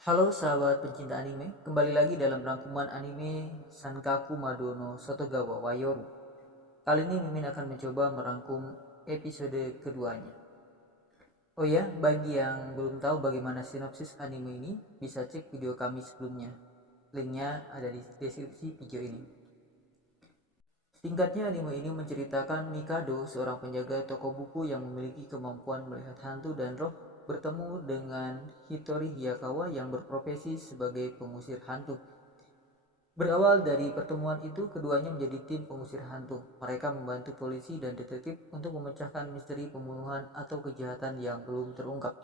Halo sahabat pencinta anime, kembali lagi dalam rangkuman anime Sankaku Madono Sotogawa Wayoru. Kali ini Mimin akan mencoba merangkum episode keduanya. Oh ya, bagi yang belum tahu bagaimana sinopsis anime ini, bisa cek video kami sebelumnya. Linknya ada di deskripsi video ini. Singkatnya, anime ini menceritakan Mikado, seorang penjaga toko buku yang memiliki kemampuan melihat hantu dan roh, bertemu dengan Hitori Hiyakawa yang berprofesi sebagai pengusir hantu. Berawal dari pertemuan itu, keduanya menjadi tim pengusir hantu. Mereka membantu polisi dan detektif untuk memecahkan misteri pembunuhan atau kejahatan yang belum terungkap.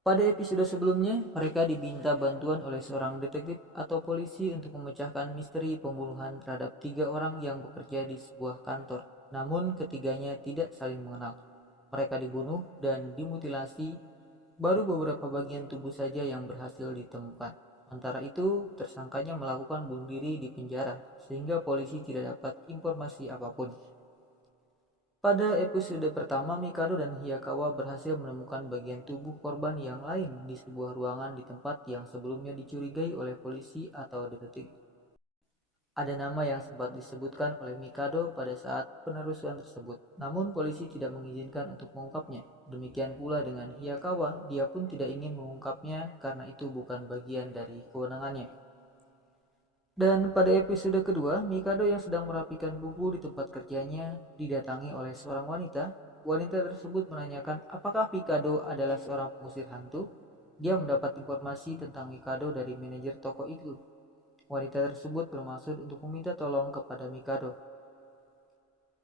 Pada episode sebelumnya, mereka diminta bantuan oleh seorang detektif atau polisi untuk memecahkan misteri pembunuhan terhadap 3 orang yang bekerja di sebuah kantor. Namun ketiganya tidak saling mengenal. Mereka dibunuh dan dimutilasi, baru beberapa bagian tubuh saja yang berhasil ditemukan. Sementara itu, tersangkanya melakukan bunuh diri di penjara, sehingga polisi tidak dapat informasi apapun. Pada episode pertama, Mikado dan Hiyakawa berhasil menemukan bagian tubuh korban yang lain di sebuah ruangan di tempat yang sebelumnya dicurigai oleh polisi atau detektif. Ada nama yang sempat disebutkan oleh Mikado pada saat penelusuran tersebut, namun polisi tidak mengizinkan untuk mengungkapnya. Demikian pula dengan Hiyakawa, dia pun tidak ingin mengungkapnya karena itu bukan bagian dari kewenangannya. Dan pada episode kedua, Mikado yang sedang merapikan buku di tempat kerjanya didatangi oleh seorang wanita. Wanita tersebut menanyakan apakah Mikado adalah seorang pengusir hantu. Dia mendapat informasi tentang Mikado dari manajer toko itu. Wanita tersebut bermaksud untuk meminta tolong kepada Mikado.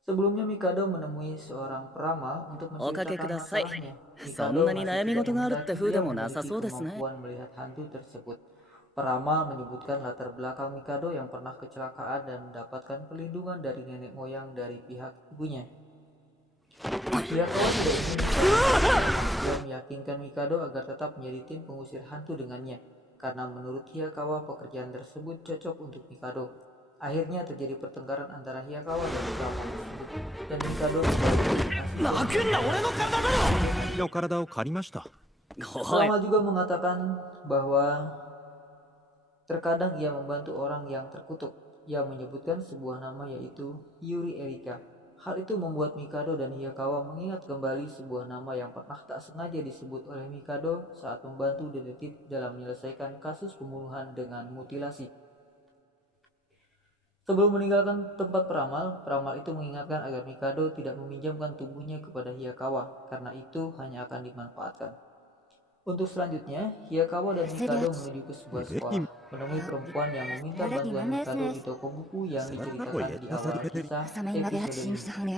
Sebelumnya Mikado menemui seorang peramal untuk おかけく menceritakan ださい。 masalahnya. そん Mikado なに masih 悩み tidak 事があるっ menghendaki て風 ia でもなさ memiliki そうですね。 kemampuan melihat hantu tersebut. Peramal menyebutkan latar belakang Mikado yang pernah kecelakaan dan mendapatkan perlindungan dari nenek moyang dari pihak ibunya. Hiyakawa tidak ingin dia meyakinkan Mikado agar tetap menjadi tim pengusir hantu dengannya, karena menurut Hiyakawa pekerjaan tersebut cocok untuk Mikado. Akhirnya terjadi pertengkaran antara Hiyakawa dan peramal tersebut, dan Mikado Peramal juga mengatakan bahwa terkadang ia membantu orang yang terkutuk. Ia menyebutkan sebuah nama yaitu Yuri Erika. Hal itu membuat Mikado dan Hiyakawa mengingat kembali sebuah nama yang pernah tak sengaja disebut oleh Mikado saat membantu detektif dalam menyelesaikan kasus pembunuhan dengan mutilasi. Sebelum meninggalkan tempat peramal, peramal itu mengingatkan agar Mikado tidak meminjamkan tubuhnya kepada Hiyakawa, karena itu hanya akan dimanfaatkan. Untuk selanjutnya, Hiyakawa dan Mikado menuju ke sebuah sekolah, menemui perempuan yang meminta bantuan Mikado di toko buku yang diceritakan di awal kisah episode ini.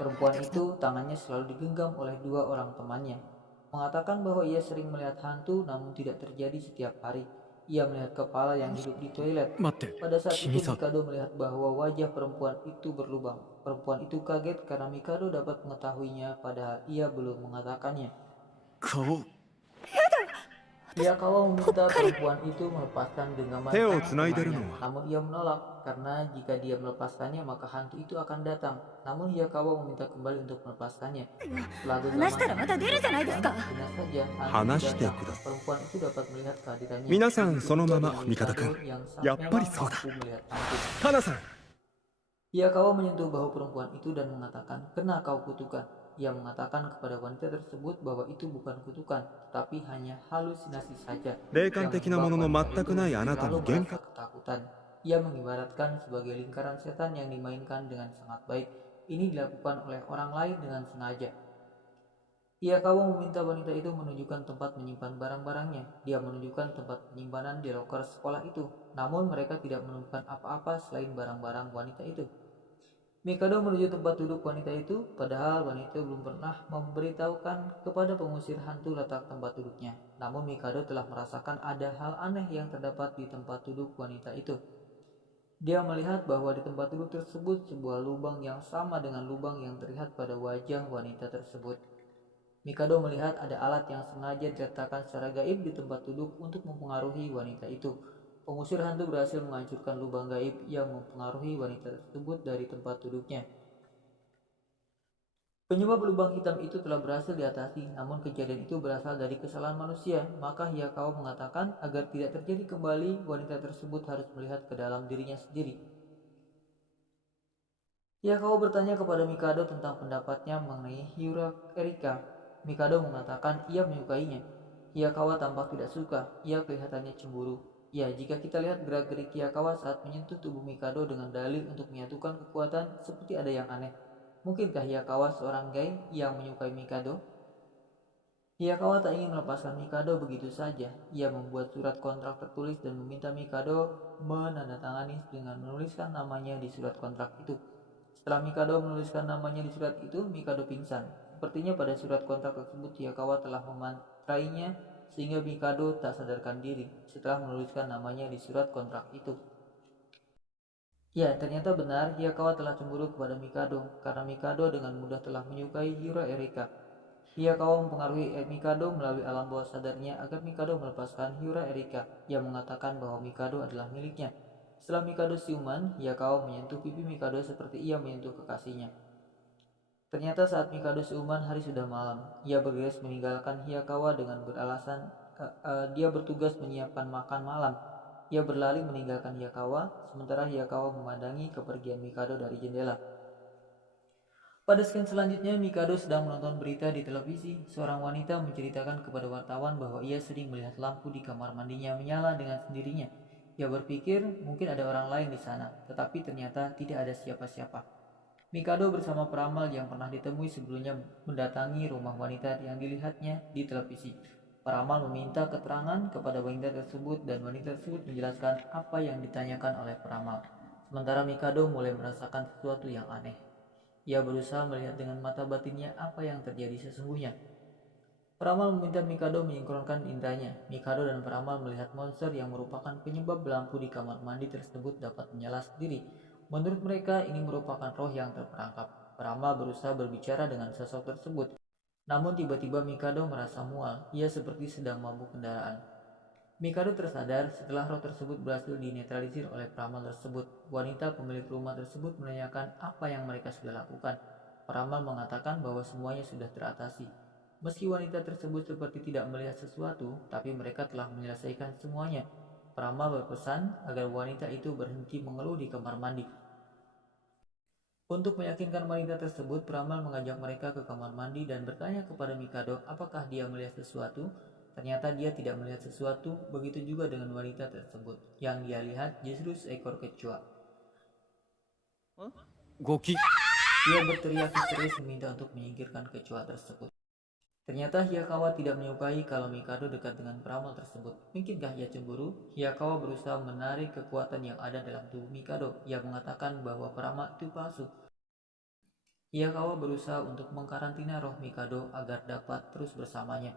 Perempuan itu tangannya selalu digenggam oleh 2 orang temannya, mengatakan bahwa ia sering melihat hantu namun tidak terjadi setiap hari. Ia melihat kepala yang hidup di toilet. Pada saat itu Mikado melihat bahwa wajah perempuan itu berlubang. Perempuan itu kaget karena Mikado dapat mengetahuinya padahal ia belum mengatakannya. Hiyakawa meminta perempuan itu melepaskan genggaman tangan temannya, namun ia menolak karena jika dia melepaskannya maka hantu itu akan datang. Namun Hiyakawa meminta kembali untuk melepaskannya. Setelah genggaman tangan dilepaskan, benar saja hantu datang. Perempuan itu dapat melihat kehadirannya. Begitu juga dengan Mikado yang memang mampu melihat hantu. Hiyakawa menyentuh bahu perempuan itu dan mengatakan, "Kena kau kutukan." Ia mengatakan kepada wanita tersebut bahwa itu bukan kutukan, tapi hanya halusinasi saja yang menyebabkan wanita itu selalu merasa ketakutan. Ia mengibaratkan sebagai lingkaran setan yang dimainkan dengan sangat baik. Ini dilakukan oleh orang lain dengan sengaja. Hiyakawa meminta wanita itu menunjukkan tempat menyimpan barang-barangnya. Dia menunjukkan tempat penyimpanan di loker sekolah itu, namun mereka tidak menemukan apa-apa selain barang-barang wanita itu. Mikado menuju tempat duduk wanita itu, padahal wanita belum pernah memberitahukan kepada pengusir hantu letak tempat duduknya. Namun Mikado telah merasakan ada hal aneh yang terdapat di tempat duduk wanita itu. Dia melihat bahwa di tempat duduk tersebut sebuah lubang yang sama dengan lubang yang terlihat pada wajah wanita tersebut. Mikado melihat ada alat yang sengaja diletakkan secara gaib di tempat duduk untuk mempengaruhi wanita itu. Pengusir hantu berhasil menghancurkan lubang gaib yang mempengaruhi wanita tersebut dari tempat duduknya. Penyebab lubang hitam itu telah berhasil diatasi, namun kejadian itu berasal dari kesalahan manusia. Maka Hayakawa mengatakan agar tidak terjadi kembali, wanita tersebut harus melihat ke dalam dirinya sendiri. Hayakawa bertanya kepada Mikado tentang pendapatnya mengenai Hyura Erika. Mikado mengatakan ia menyukainya. Hayakawa tampak tidak suka, ia kelihatannya cemburu. Ya, jika kita lihat gerak-gerik Hayakawa saat menyentuh tubuh Mikado dengan dalih untuk menyatukan kekuatan, seperti ada yang aneh. Mungkinkah Hayakawa seorang gay yang menyukai Mikado? Hayakawa tak ingin melepaskan Mikado begitu saja. Ia membuat surat kontrak tertulis dan meminta Mikado menandatangani dengan menuliskan namanya di surat kontrak itu. Setelah Mikado menuliskan namanya di surat itu, Mikado pingsan. Sepertinya pada surat kontrak tersebut Hayakawa telah memantrainya sehingga Mikado tak sadarkan diri setelah menuliskan namanya di surat kontrak itu. Ya, ternyata benar Hayakawa telah cemburu kepada Mikado karena Mikado dengan mudah telah menyukai Hyura Erika. Hayakawa mempengaruhi Mikado melalui alam bawah sadarnya agar Mikado melepaskan Hyura Erika. Ia mengatakan bahwa Mikado adalah miliknya. Setelah Mikado siuman, Hayakawa menyentuh pipi Mikado seperti ia menyentuh kekasihnya. Ternyata saat Mikado siuman, hari sudah malam. Ia bergegas meninggalkan Hayakawa dengan beralasan dia bertugas menyiapkan makan malam. Ia berlari meninggalkan Hayakawa, sementara Hayakawa memandangi kepergian Mikado dari jendela. Pada scan selanjutnya, Mikado sedang menonton berita di televisi. Seorang wanita menceritakan kepada wartawan bahwa ia sering melihat lampu di kamar mandinya menyala dengan sendirinya. Ia berpikir mungkin ada orang lain di sana, tetapi ternyata tidak ada siapa-siapa. Mikado bersama peramal yang pernah ditemui sebelumnya mendatangi rumah wanita yang dilihatnya di televisi. Peramal meminta keterangan kepada wanita tersebut dan wanita tersebut menjelaskan apa yang ditanyakan oleh peramal. Sementara Mikado mulai merasakan sesuatu yang aneh. Ia berusaha melihat dengan mata batinnya apa yang terjadi sesungguhnya. Peramal meminta Mikado menyingkronkan indranya. Mikado dan peramal melihat monster yang merupakan penyebab lampu di kamar mandi tersebut dapat menyala sendiri. Menurut mereka, ini merupakan roh yang terperangkap. Peramal berusaha berbicara dengan sosok tersebut. Namun tiba-tiba Mikado merasa mual. Ia seperti sedang mabuk kendaraan. Mikado tersadar setelah roh tersebut berhasil dinetralisir oleh peramal tersebut. Wanita pemilik rumah tersebut menanyakan apa yang mereka sudah lakukan. Peramal mengatakan bahwa semuanya sudah teratasi. Meski wanita tersebut seperti tidak melihat sesuatu, tapi mereka telah menyelesaikan semuanya. Peramal berpesan agar wanita itu berhenti mengeluh di kamar mandi. Untuk meyakinkan wanita tersebut, peramal mengajak mereka ke kamar mandi dan bertanya kepada Mikado apakah dia melihat sesuatu. Ternyata dia tidak melihat sesuatu, begitu juga dengan wanita tersebut. Yang dia lihat justru seekor kecoa. Goki. Dia berteriak histeris meminta untuk menyingkirkan kecoa tersebut. Ternyata Hayakawa tidak menyukai kalau Mikado dekat dengan peramal tersebut. Mungkinkah ia cemburu? Hayakawa berusaha menarik kekuatan yang ada dalam tubuh Mikado. Ia mengatakan bahwa peramal itu palsu. Hayakawa berusaha untuk mengkarantina roh Mikado agar dapat terus bersamanya.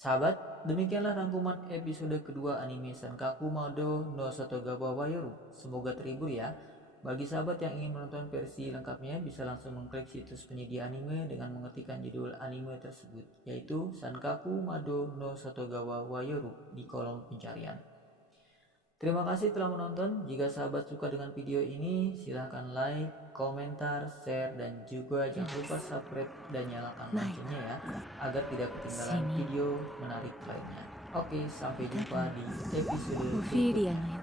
Sahabat, demikianlah rangkuman episode kedua anime Sankaku Mado no Sotogawa Wayoru. Semoga terhibur ya. Bagi sahabat yang ingin menonton versi lengkapnya, bisa langsung mengklik situs penyedia anime dengan mengetikkan judul anime tersebut, yaitu Sankaku Mado no Sotogawa Wayoru di kolom pencarian. Terima kasih telah menonton. Jika sahabat suka dengan video ini, silahkan like, komentar, share, dan juga jangan lupa subscribe dan nyalakan loncengnya ya, agar tidak ketinggalan video menarik lainnya. Oke, sampai jumpa di episode berikutnya.